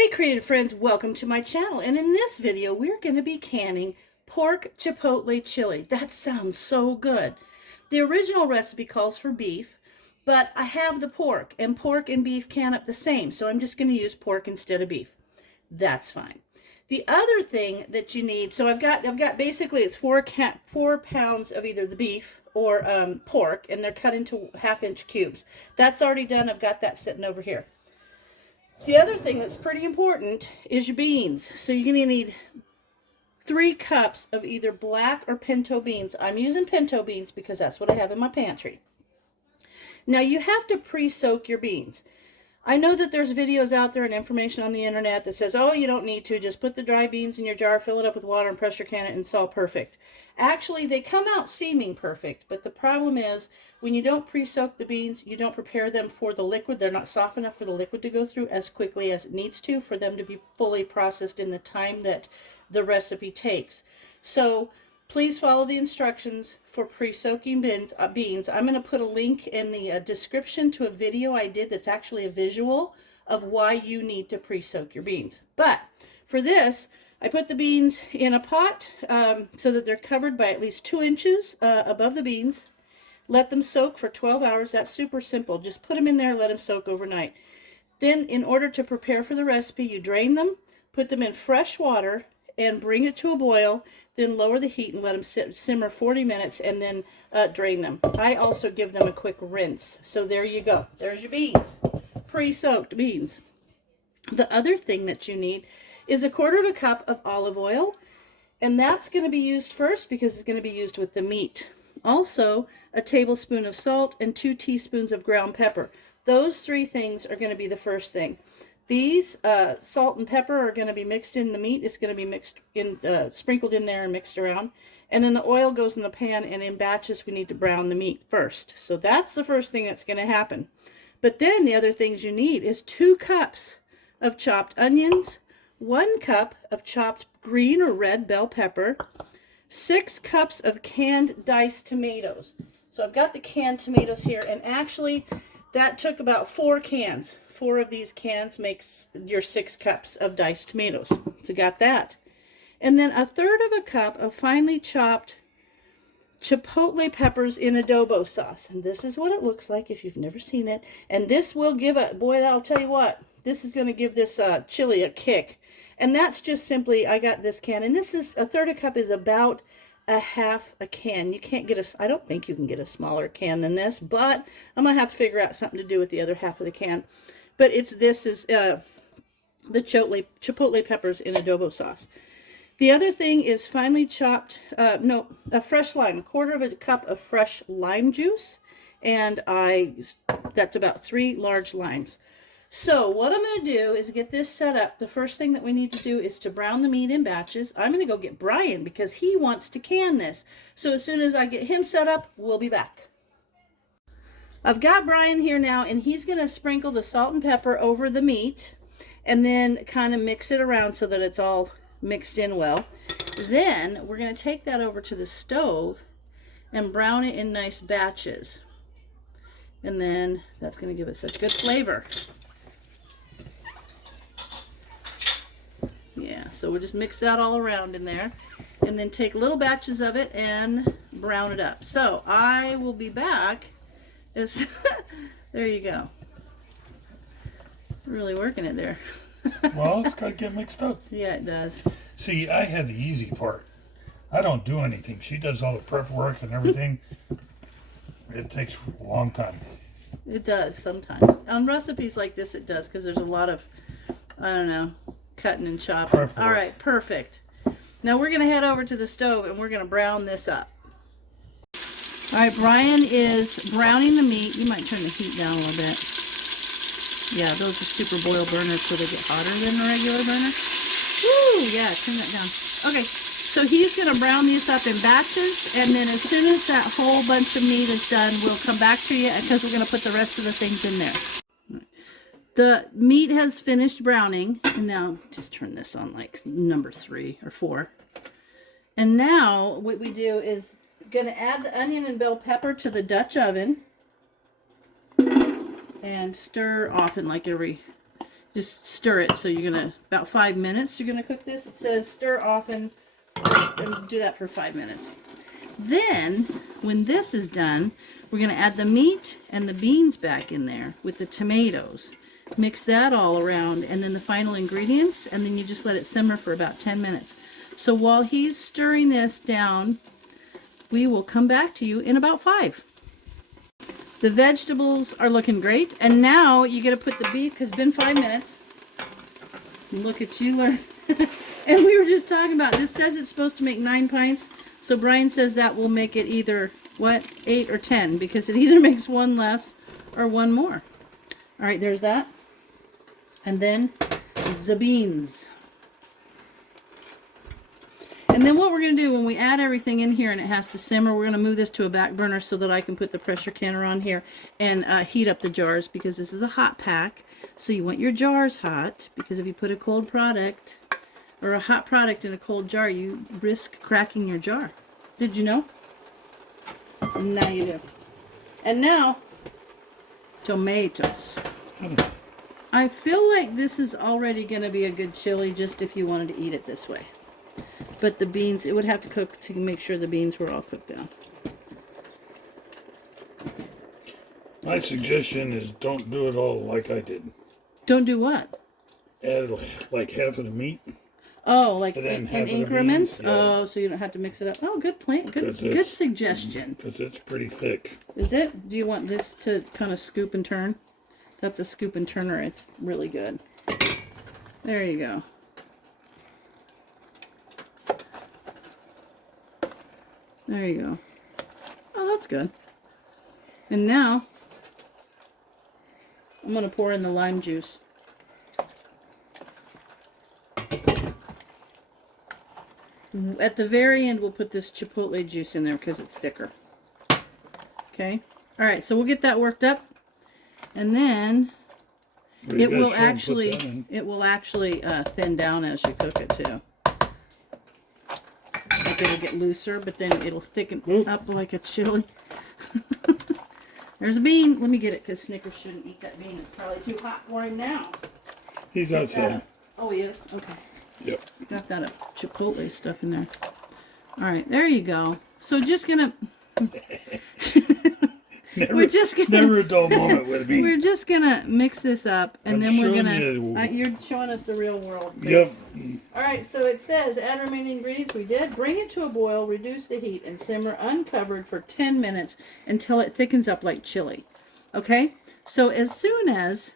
Hey creative friends, welcome to my channel, and in this video we're going to be canning pork chipotle chili. That sounds so good. The original recipe calls for beef, but I have the pork and beef can up the same, so I'm just going to use pork instead of beef. That's fine. The other thing that you need, so I've got basically it's 4 pounds of either the beef or pork, and they're cut into 1/2-inch cubes. That's already done. I've got that sitting over here. The other thing that's pretty important is your beans. So you're going to need 3 cups of either black or pinto beans. I'm using pinto beans because that's what I have in my pantry. Now you have to pre-soak your beans. I know that there's videos out there and information on the internet that says, oh, you don't need to. Just put the dry beans in your jar, fill it up with water, and pressure can it, and it's all perfect. Actually, they come out seeming perfect, but the problem is when you don't pre-soak the beans, you don't prepare them for the liquid. They're not soft enough for the liquid to go through as quickly as it needs to for them to be fully processed in the time that the recipe takes. So please follow the instructions for pre-soaking beans. I'm going to put a link in the description to a video I did that's actually a visual of why you need to pre-soak your beans. But for this, I put the beans in a pot so that they're covered by at least 2 inches above the beans. Let them soak for 12 hours. That's super simple. Just put them in there, let them soak overnight. Then in order to prepare for the recipe, you drain them, put them in fresh water, and bring it to a boil, then lower the heat and let them simmer 40 minutes, and then drain them. I also give them a quick rinse. So there you go. There's your beans, pre-soaked beans. The other thing that you need is 1/4 cup of olive oil, and that's going to be used first because it's going to be used with the meat. Also, a tablespoon of salt and 2 teaspoons of ground pepper. Those 3 things are going to be the first thing. These salt and pepper are going to be mixed in the meat. It's going to be mixed in, sprinkled in there and mixed around. And then the oil goes in the pan, and in batches we need to brown the meat first. So that's the first thing that's going to happen. But then the other things you need is 2 cups of chopped onions, 1 cup of chopped green or red bell pepper, 6 cups of canned diced tomatoes. So I've got the canned tomatoes here, and actually that took about 4 cans. 4 of these cans makes your 6 cups of diced tomatoes. So got that. And then 1/3 cup of finely chopped chipotle peppers in adobo sauce. And this is what it looks like if you've never seen it. And this will give a, boy, I'll tell you what, this is going to give this chili a kick. And that's just simply, I got this can, and this is 1/3 cup is about 1/2 a can. You can't get I don't think you can get a smaller can than this, but I'm going to have to figure out something to do with the other half of the can. But this is the chipotle peppers in adobo sauce. The other thing is finely chopped, a fresh lime, 1/4 cup of fresh lime juice, and that's about 3 large limes. So what I'm going to do is get this set up. The first thing that we need to do is to brown the meat in batches. I'm going to go get Brian because he wants to can this. So as soon as I get him set up, we'll be back. I've got Brian here now, and he's going to sprinkle the salt and pepper over the meat and then kind of mix it around so that it's all mixed in well. Then we're going to take that over to the stove and brown it in nice batches. And then that's going to give it such good flavor. Yeah, so we'll just mix that all around in there and then take little batches of it and brown it up. So I will be back as there you go. Really working it there. Well, it's got to get mixed up. Yeah, it does. See, I had the easy part. I don't do anything. She does all the prep work and everything. It takes a long time. It does sometimes. On recipes like this it does, because there's a lot of, I don't know, cutting and chopping. All right, perfect. Now we're going to head over to the stove and we're going to brown this up. All right, Brian is browning the meat. You might turn the heat down a little bit. Yeah, those are super boil burners so they get hotter than the regular burner. Woo, yeah, turn that down. Okay, so he's going to brown these up in batches, and then as soon as that whole bunch of meat is done, we'll come back to you because we're going to put the rest of the things in there. The meat has finished browning, and now just turn this on like number 3 or 4. And now what we do is going to add the onion and bell pepper to the Dutch oven and stir often, like every Just stir it. So you're gonna, about 5 minutes you're gonna cook this. It says stir often, and do that for 5 minutes. Then, when this is done, we're gonna add the meat and the beans back in there with the tomatoes. Mix that all around, and then the final ingredients, and then you just let it simmer for about 10 minutes. So while he's stirring this down, we will come back to you in about 5. The vegetables are looking great, and now you got to put the beef, because it's been 5 minutes. Look at you learn. And we were just talking about, this says it's supposed to make 9 pints, so Brian says that will make it either, what, 8 or 10, because it either makes 1 less or 1 more. All right, there's that. And then the beans. And then what we're going to do when we add everything in here and it has to simmer, we're going to move this to a back burner so that I can put the pressure canner on here and heat up the jars, because this is a hot pack. So you want your jars hot, because if you put a cold product or a hot product in a cold jar, you risk cracking your jar. Did you know? Now you do. And now, tomatoes. I feel like this is already going to be a good chili just if you wanted to eat it this way. But the beans, it would have to cook to make sure the beans were all cooked down. My suggestion is don't do it all like I did. Don't do what? Add like half of the meat. Oh, like And then in half of the increments? beans, yeah. Oh, so you don't have to mix it up. Oh, good plan. Good suggestion. Because it's pretty thick. Is it? Do you want this to kind of scoop and turn? That's a scoop and turner. It's really good. There you go. There you go. Oh, that's good. And now, I'm going to pour in the lime juice. At the very end, we'll put this chipotle juice in there because it's thicker. Okay. All right, so we'll get that worked up. And then it will actually thin down as you cook it too. It'll get looser, but then it'll thicken up like a chili. There's a bean. Let me get it, because Snickers shouldn't eat that bean. It's probably too hot for him now. He's outside. Oh, he is? Okay. Yep. Got that Chipotle stuff in there. All right, there you go. So just gonna... Never a dull moment with a bean. We're just gonna mix this up, and then we're gonna. You're showing us the real world. Yep. All right, so it says add remaining ingredients. We did. Bring it to a boil, reduce the heat, and simmer uncovered for 10 minutes until it thickens up like chili. Okay. So as soon as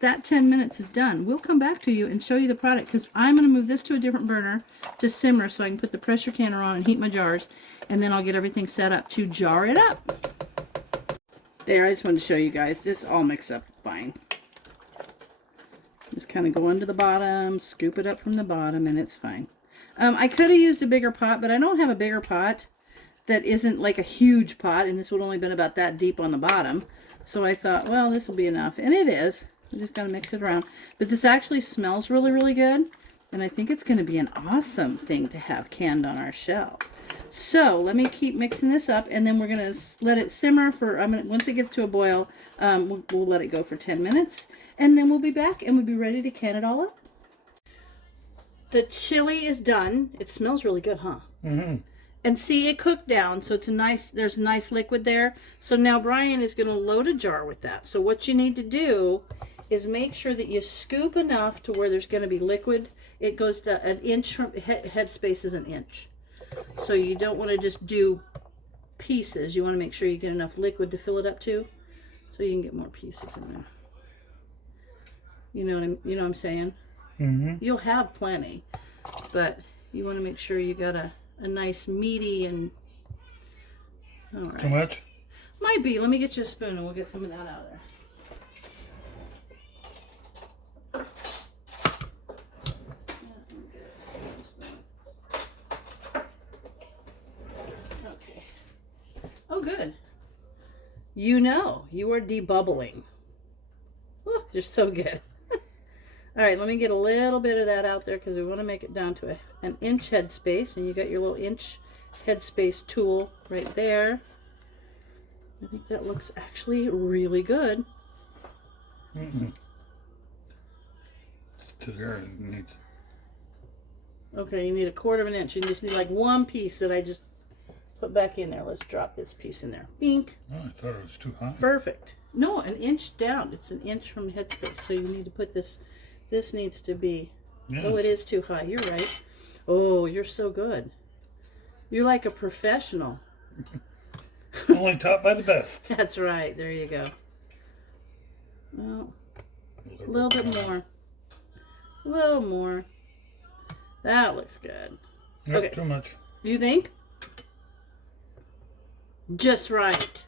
that 10 minutes is done, we'll come back to you and show you the product, because I'm going to move this to a different burner to simmer so I can put the pressure canner on and heat my jars, and then I'll get everything set up to jar it up. There, I just wanted to show you guys. This all mixed up fine. Just kind of go into the bottom, scoop it up from the bottom, and it's fine. I could have used a bigger pot, but I don't have a bigger pot that isn't like a huge pot, and this would only been about that deep on the bottom. So I thought, well, this will be enough. And it is. I just got to mix it around. But this actually smells really, really good. And I think it's going to be an awesome thing to have canned on our shelf. So let me keep mixing this up, and then we're going to let it simmer for, once it gets to a boil, we'll let it go for 10 minutes. And then we'll be back, and we'll be ready to can it all up. The chili is done. It smells really good, huh? Mm-hmm. And see, it cooked down, so it's a nice, there's a nice liquid there. So now Brian is going to load a jar with that. So what you need to do is make sure that you scoop enough to where there's going to be liquid. It goes to an inch from, head space is an inch. So you don't want to just do pieces. You want to make sure you get enough liquid to fill it up to, so you can get more pieces in there. You know what I'm saying? Mm-hmm. You'll have plenty, but you want to make sure you got a nice meaty and. All right. Too much? Might be. Let me get you a spoon and we'll get some of that out of there. Okay. Oh, good. You are debubbling. Oh, you're so good. All right, let me get a little bit of that out there because we want to make it down to an inch headspace, and you got your little inch headspace tool right there. I think that looks actually really good. Mm-hmm. to there. It needs. Okay, you need 1/4 of an inch. You just need like one piece that I just put back in there. Let's drop this piece in there. Bink. Oh, I thought it was too high. Perfect. No, an inch down. It's an inch from headspace. So you need to put this. This needs to be. Yes. Oh, it is too high. You're right. Oh, you're so good. You're like a professional. Only taught by the best. That's right. There you go. Well, a little bit more. A little more. That looks good. Yep, Okay. too much. You think? Just right.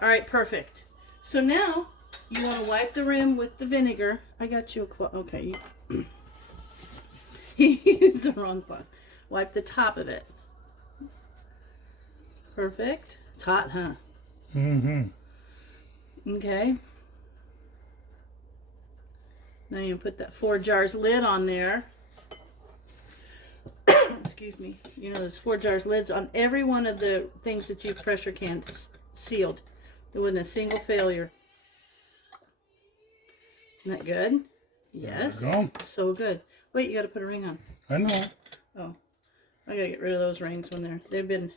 All right, perfect. So now you want to wipe the rim with the vinegar. I got you a cloth. Okay. You used the wrong cloth. Wipe the top of it. Perfect. It's hot, huh? Mm-hmm. Okay. Now you put that Forjars lid on there. Excuse me. You know, there's Forjars lids on every one of the things that you've pressure canned sealed. There wasn't a single failure. Isn't that good? Yes. There you go. So good. Wait, you got to put a ring on. I know. Oh, I got to get rid of those rings when they've been...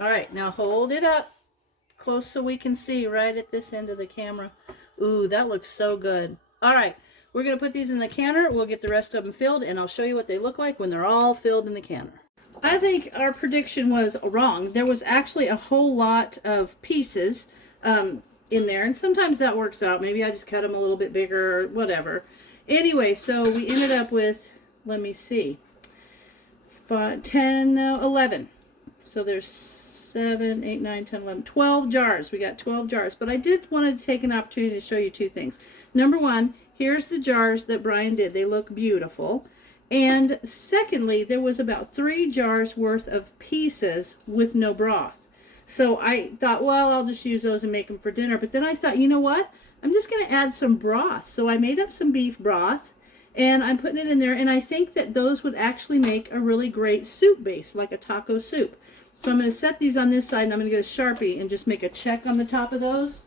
All right, now hold it up close so we can see right at this end of the camera. Ooh, that looks so good. All right, we're going to put these in the canner. We'll get the rest of them filled, and I'll show you what they look like when they're all filled in the canner. I think our prediction was wrong. There was actually a whole lot of pieces in there, and sometimes that works out. Maybe I just cut them a little bit bigger or whatever. Anyway, so we ended up with, let me see, 5, 10, 11. So there's 7, 8, 9, 10, 11, 12 jars. We got 12 jars. But I did want to take an opportunity to show you two things. Number one, here's the jars that Brian did. They look beautiful. And secondly, there was about 3 jars worth of pieces with no broth. So I thought, well, I'll just use those and make them for dinner. But then I thought, you know what? I'm just going to add some broth. So I made up some beef broth. And I'm putting it in there. And I think that those would actually make a really great soup base, like a taco soup. So I'm going to set these on this side, and I'm going to get a Sharpie and just make a check on the top of those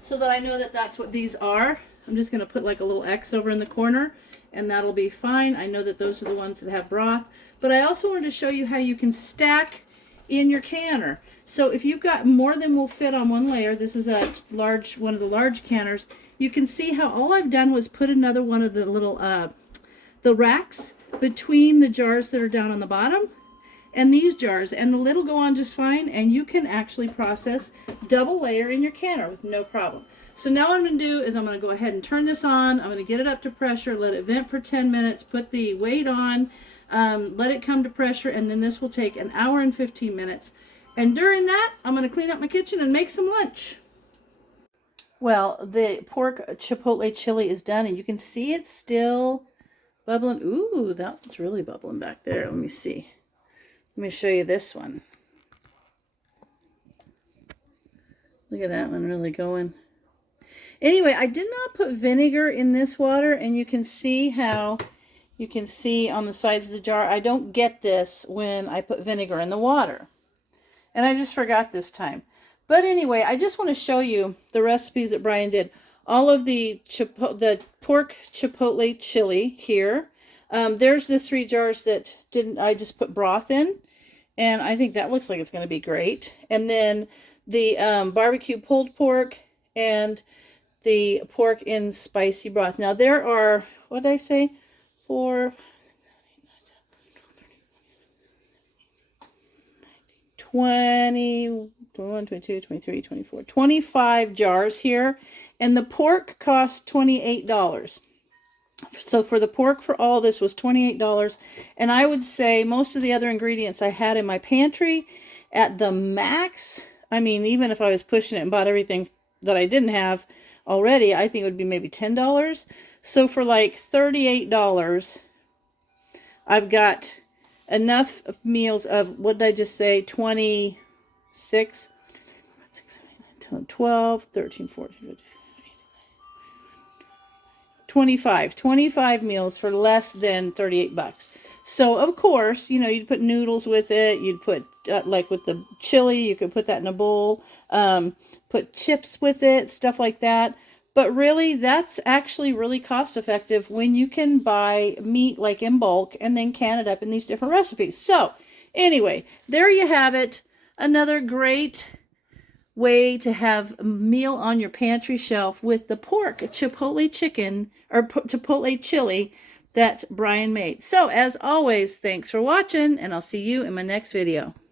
so that I know that that's what these are. I'm just going to put like a little X over in the corner, and that'll be fine. I know that those are the ones that have broth. But I also wanted to show you how you can stack in your canner. So if you've got more than will fit on one layer, this is a large, one of the large canners, you can see how all I've done was put another one of the little, the racks between the jars that are down on the bottom and these jars, and the lid will go on just fine, and you can actually process double layer in your canner with no problem. So now what I'm going to do is I'm going to go ahead and turn this on. I'm going to get it up to pressure, let it vent for 10 minutes, put the weight on, let it come to pressure, and then this will take 1 hour and 15 minutes. And during that, I'm going to clean up my kitchen and make some lunch. Well, the pork chipotle chili is done, and you can see it's still bubbling. Ooh, that was really bubbling back there. Let me see. Let me show you this one. Look at that one really going. Anyway, I did not put vinegar in this water, and you can see how, you can see on the sides of the jar, I don't get this when I put vinegar in the water. And I just forgot this time. But anyway, I just want to show you the recipes that Brian did. All of the pork chipotle chili here. There's the 3 jars that I just put broth in. And I think that looks like it's going to be great. And then the barbecue pulled pork and the pork in spicy broth. Now there are, what did I say? 4, 20, 21, 22, 23, 24, 25 jars here. And the pork cost $28. So for the pork for all this was $28. And I would say most of the other ingredients I had in my pantry at the max. I mean, even if I was pushing it and bought everything that I didn't have already, I think it would be maybe $10. So for like $38, I've got enough meals of, what did I just say, 26, 12, 13, 14, 15, 25 meals for less than 38 bucks. So of course, you know, you'd put noodles with it. You'd put like with the chili, you could put that in a bowl, put chips with it, stuff like that. But really, that's actually really cost effective when you can buy meat like in bulk and then can it up in these different recipes. So anyway, there you have it. Another great way to have a meal on your pantry shelf with the pork chipotle chicken or chipotle chili that Brian made. So as always, thanks for watching, and I'll see you in my next video.